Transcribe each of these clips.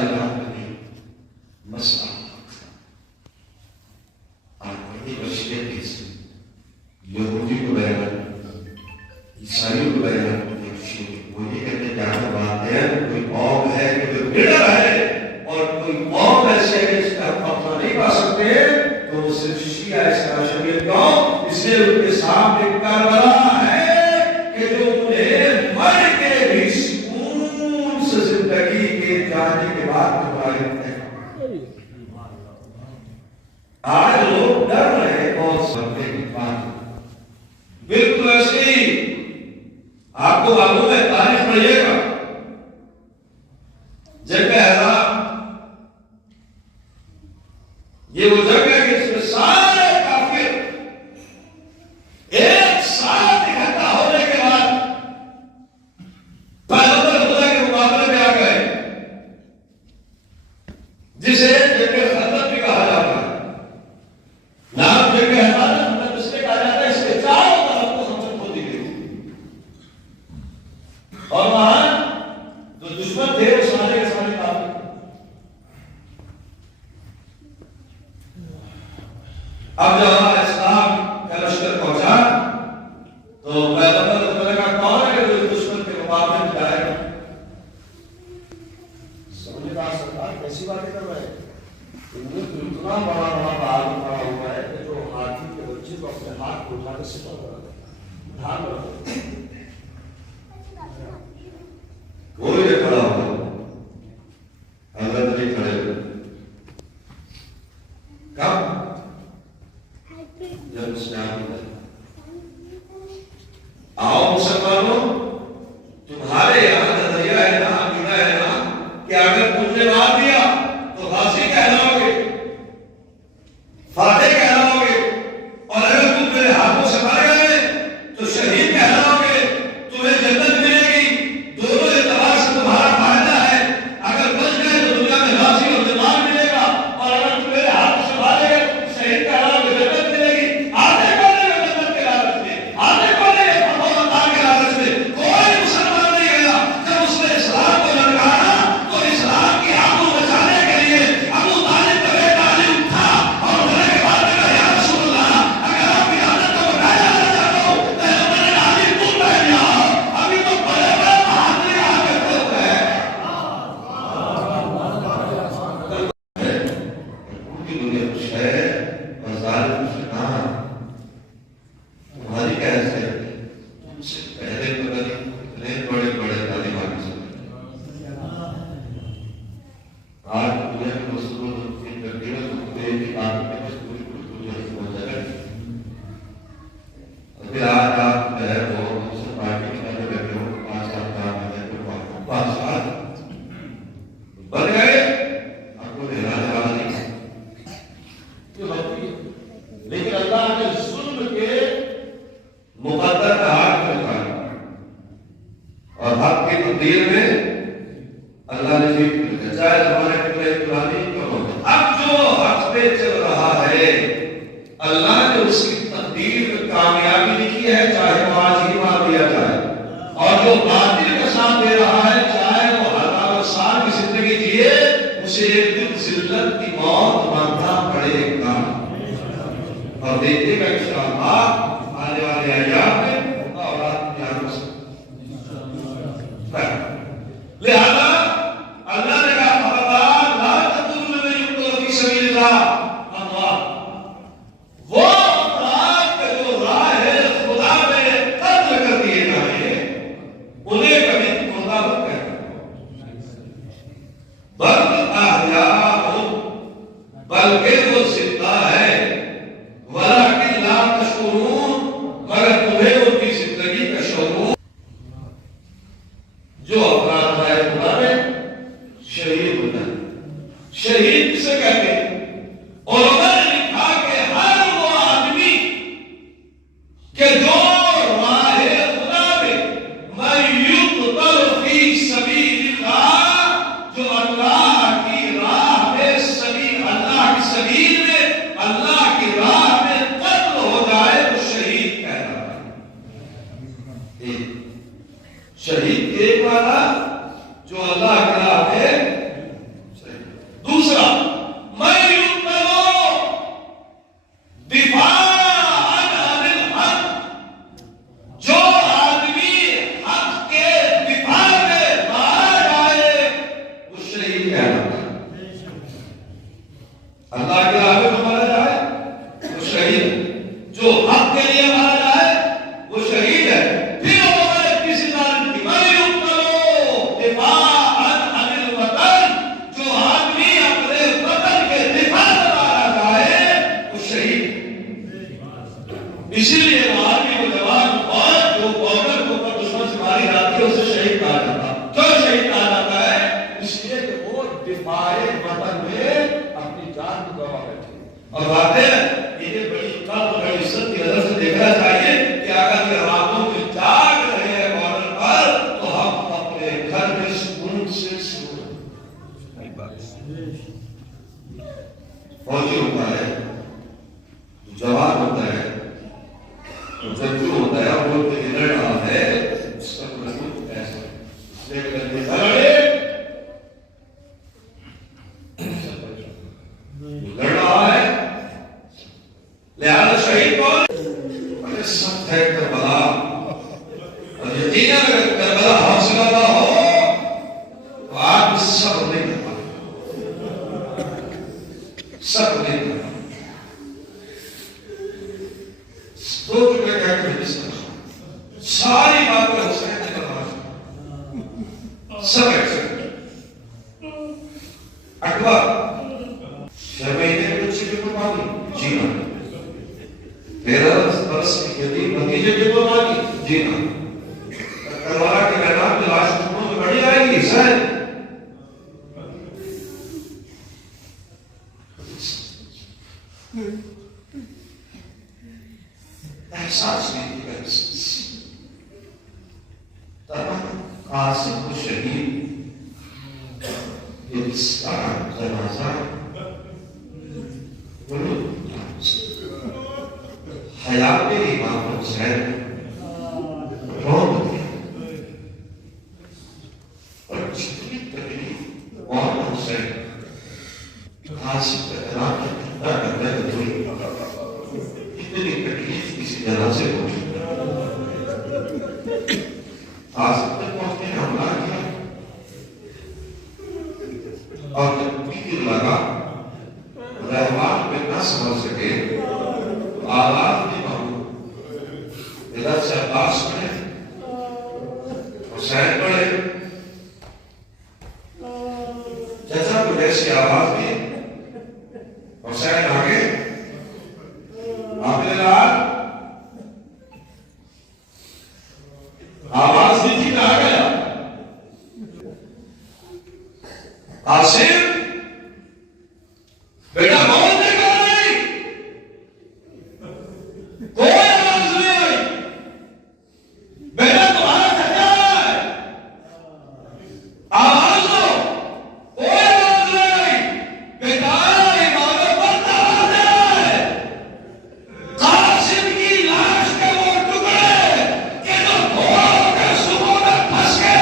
इलाम नहीं मसला आपकी वसीयत से यहूदी को बयान ईसाइयों को बयान वो ये कहते हैं जहां बात है कोई कौम है कि जो बिगड़ है और कोई कौम ऐसे है जिसका हम अपना नहीं पा सकते तो वो सिर्फ शिया इस्लाम शरीयत कौम इसलिए उनके सामने करबला है कि जो उन्हें मर के भी सुकून से जिंदगी के जाने के बाद तुम्हारे आज लोग डर रहे और समझने की बात बिल्कुल ऐसे ही आपको मालूम है तारीख पढ़िएगा जगह है ये वो जगह है जिसमें सारे काफिर एक साथ इकट्ठा होने के बाद पैगंबर खुदा के मुकाबले में आ गए जिसे जगह खंदक भी कहा जाता है नाम जगह खंदक इसलिए कहा जाता है इसके चारों तरफ को खंदक खोदी गई और वहां जो दुश्मन थे वो सारे के सारे काफिर अब जब हमारा इस्लाम का लश्कर पहुंचा तो पैगंबर खुदा का कौन है जो दुश्मन के मुकाबले में जाएगा समझ बात सरकार कैसी बातें कर रहे हैं इतना बड़ा बड़ा बाल पड़ा हुआ है कि जो हाथी के बच्चे को अपने हाथ को उठाकर सिपा कर ढाल रहा कोई नहीं खड़ा हो अगर नहीं खड़े कब जब उसने आओ मुसलमानों तुम्हारे यहाँ नजरिया है ना गिरा है ना कि अगर तुमने मार दिया तो गाजी कहलाओगे फातेह कहलाओगे और अगर तुम मेरे हाथों से मारे गए तो शहीद कहलाओगे तुम्हें जन्नत मिलेगी दोनों एतबार से तुम्हारा फायदा है अगर बच गए तो दुनिया में गाजी और दिमाग मिलेगा और अगर तुम मेरे हाथों से मारे गए तो शहीद कहलाओगे जन्नत मिलेगी आधे कोने में जन्नत के लालच में आधे कोने में भगवान के लालच में कोई मुसलमान नहीं गया जब उसने इस्लाम को ललकारा तो इस्लाम की आबरू बचाने के लिए अबू तालिब का बेटा अली उठा और उठने के बाद कहा या रसूल अल्लाह अगर आपकी आदत को बताया जाना चाहता हूं तो मैंने अली तुम पहन लिया अभी तो बड़े बड़े बहादुरी आगे बढ़ते हैं पूरी दुनिया खुश है और जालिम से कहा तुम्हारी कैसे तुमसे पहले पता नहीं इतने बड़े बड़े तालिम आगे चले आज दुनिया में मशहूर इन तकरीबन खुदे की बात में मशहूर कुछ हो जाएगा अभी आज आप जो है वो दूसरे पार्टी में करने लगे हो 5 साल काम है तो 5 साल बन गए आपको हिलाने वाला नहीं क्यों होती है लेकिन अल्लाह ने जुल्म के मुकद्दर का हाथ में उठाया और हक की तकदीर में अल्लाह ने जीत लिया चाहे हमारे टुकड़े पुरानी क्यों हो अब जो हक पे चल रहा है अल्लाह ने उसकी तकदीर में कामयाबी लिखी है चाहे वो आज ही मार दिया जाए और जो बातिल का साथ दे रहा है चाहे वो हजारों साल की जिंदगी जिए उसे एक दिन जिल्लत की मौत मानना पड़ेगा और देखिएगा इंशाअल्लाह आने वाले अय्याम में होगा और आप ध्यान से लिहाजा अल्लाह ने कहा खबरदार ला तक़तुलू मन युक़तलू फी सबीलिल्लाह अल्लाह वो अफराद का जो राह है खुदा में कत्ल कर दिए जाए उन्हें कभी खुदा मत कहना बल अहयाउन बल्कि वो जिंदा है वलाकिन ला तशकुरून मगर तुम्हें उनकी जिंदगी का शऊर जो अपराध है खुदा में शहीद होता है शहीद किसे कहते हैं और उन्होंने लिखा कि हर वो आदमी के जो राहे खुदा में युक़तल फी सबीलिल्लाह जो अल्लाह की राह में सबील अल्लाह की सबील में अल्लाह की राह में कत्ल हो जाए तो शहीद कहलाता है शहीद एक वाला जो अल्लाह की राह में शहीद कहलाता है। अल्लाह के राह में मारा जाए वो शहीद, जो हक के लिए मारा जाए वो शहीद है। फिर उन्होंने किसी जालिम की मारी उकलो दिफाअन अनिल वतन, जो आदमी अपने वतन के दिफा में मारा जाए वो शहीद। इसीलिए वो आदमी को जवान और जो बॉर्डर के ऊपर दुश्मन से मारी जाती है उसे शहीद कहा जाता है। क्यों शहीद कहा जाता है? इसलिए कि वो दिफाए वतन में अपनी जान को गवा बैठे। और बात है इन्हें बड़ी इज्जत बड़ी इज्जत की नजर से देखना चाहिए कि अगर ये रातों में जाग रहे हैं बॉर्डर पर तो हम अपने घर में सुकून से सो रहे। फौजी होता है, जवान होता है, जज्जू होता है, वो लड़ रहा है, उसका मजबूत ऐसा लड़ रहा है। लिहाजा शहीद कौन? अरे सख्त है करबला, और यकीनन अगर करबला हौसला ना हो तो आप सब नहीं कर पाते, सब नहीं कर पाते। दो रुपये क्या कर सारी बातें हुसैन ने करवा सब अकबर 6 महीने के बच्चे की कुर्बानी, जी हाँ। 13 बरस की यतीम भतीजे की कुर्बानी, जी हाँ। करबला के मैदान में लाश टुकड़ों में बड़ी आएगी शायद। एहसास नहीं कर कासिम को शहीद इसका जनाजा हयात इमाम हुसैन रोड और जितनी तकलीफ और हुसैन कासिम का जनाजा करने में इतनी तकलीफ किसी जनाजे को कासिम तक पहुंचने में हमला किया और जब तीर लगा रहमान में न समझ सके तो आवाज नहीं मालूम। इधर से अब्बास पड़े, हुसैन पड़े, जैसा कुछ ऐसी आवाज दी, हुसैन आगे आपने आवाज दी थी, आ गया आसिम बेटा कौन देखा नहीं, कोई आवाज नहीं आई, बेटा तुम्हारा खतरा है, आवाज दो, कोई आवाज नहीं आई, बेटा इमारत पर ताला है। कासिम की लाश के वो टुकड़े कि जो घोड़ों के सुबह में फंस के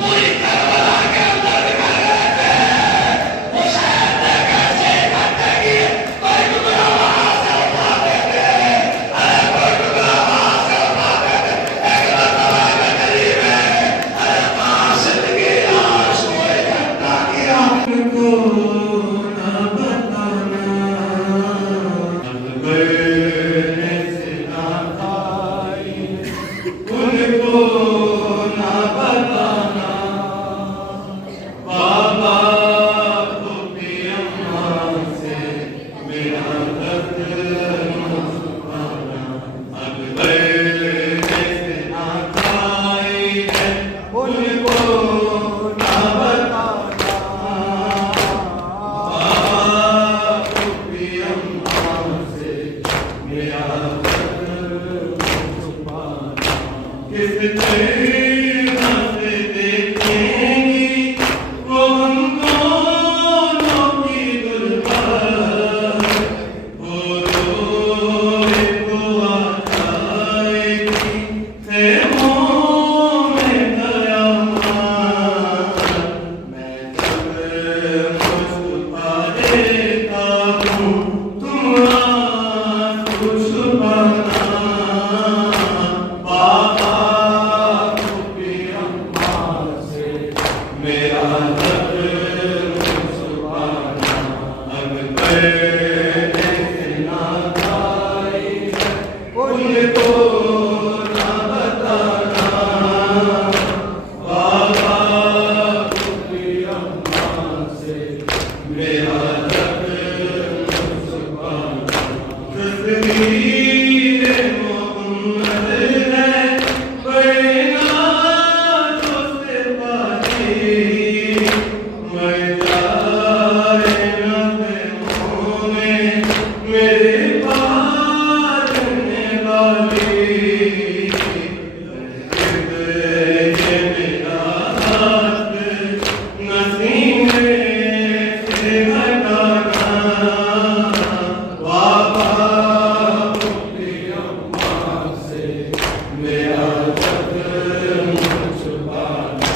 पूरी करबला के अंदर निकल गए थे, हुसैन ने कैसे इकट्ठे किए? कोई टुकड़ा वहां से उठाते थे, अरे कोई टुकड़ा वहां से उठाते थे, एक मरतबा के करीब है, अरे कासिम की लाश को इकट्ठा किया। मेरा जग मुसलमान तस्वीर मोहम्मद है बड़े नाज़ों से पाली मैं जाए नज़रों में मेरे पालने वाली ये मेरा हाथ नसीने से हटाना बाबा अपनी अम्मा से मेरा जग छुपाना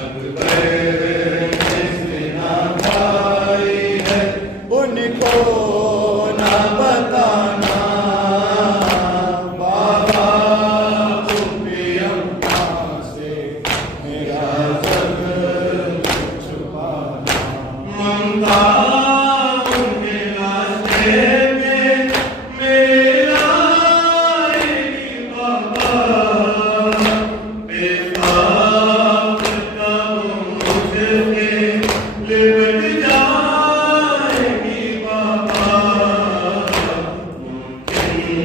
अकबर ने सेना भाई है उनको ना बताना बाबा अपनी अम्मा से मेरा जग छुपाना ममता उनके रास्ते में मेरा आएगी बाबा बेसाब का मुझसे लिपट जाएगी बाबा मुमकिन